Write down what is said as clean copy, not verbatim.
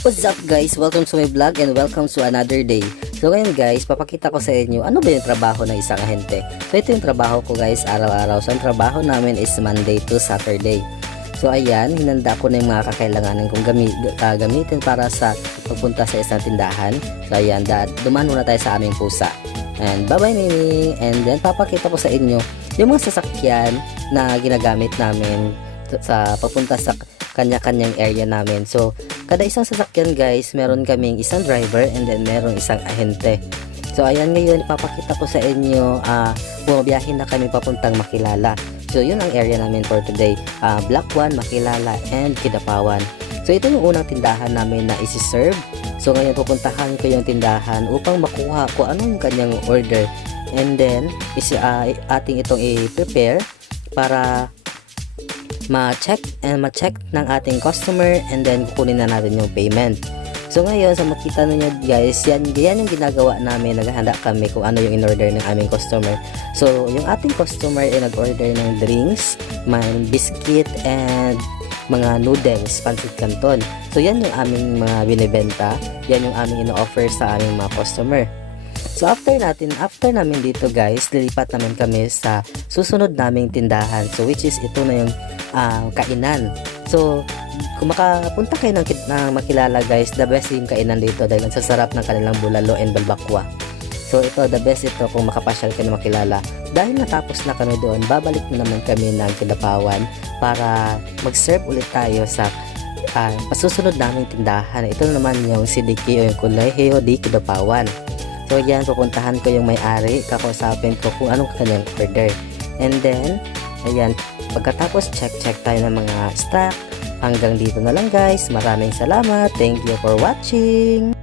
What's up guys? Welcome to my vlog and welcome to another day. So ngayon guys, papakita ko sa inyo ano ba yung trabaho ng isang ahente. So ito yung trabaho ko guys, araw-araw. So ang trabaho namin is Monday to Saturday. So ayan, hinanda ko na yung mga kakailanganin kong gamitin para sa pagpunta sa isang tindahan. So ayan, dumaan muna tayo sa aming pusa. And bye bye Mimi. And then papakita ko sa inyo yung mga sasakyan na ginagamit namin sa papunta sa kanya-kanyang area namin. So kada isang sasakyan guys, meron kaming isang driver and then merong isang ahente. So ayan, ngayon ipapakita ko sa inyo, bumabiyahin na kami papuntang Makilala. So yun ang area namin for today, Block 1, Makilala and Kidapawan. So ito yung unang tindahan namin na isi-serve. So ngayon pupuntahan ko yung tindahan upang makuha ko anong kanyang order. And then ating itong i-prepare para ma-check ng ating customer and then kukunin na natin yung payment. So ngayon, sa makita niyo guys, yan yung ginagawa namin. Naghahanda kami kung ano yung in-order ng aming customer. So yung ating customer ay nag-order ng drinks, may biscuit and mga noodles, pancit canton. So yan yung aming mga binibenta, yan yung aming ino-offer sa aming mga customer. So after namin dito guys, lilipat naman kami sa susunod naming tindahan. So which is ito na yung kainan. So kung makapunta kayo ng Makilala guys, the best yung kainan dito dahil ang sasarap ng kanilang bulalo and balbakwa. So ito, the best ito kung makapasyal kayo ng Makilala. Dahil natapos na kami doon, babalik na naman kami ng Kidapawan para mag-serve ulit tayo sa pasusunod naming tindahan. Ito naman yung Sidiki o yung Kolehiyo di Kidapawan. So yan, pupuntahan ko yung may-ari, kakausapin ko kung anong kanyang order. And then, ayan, pagkatapos check tayo ng mga stock. Hanggang dito na lang guys. Maraming salamat. Thank you for watching.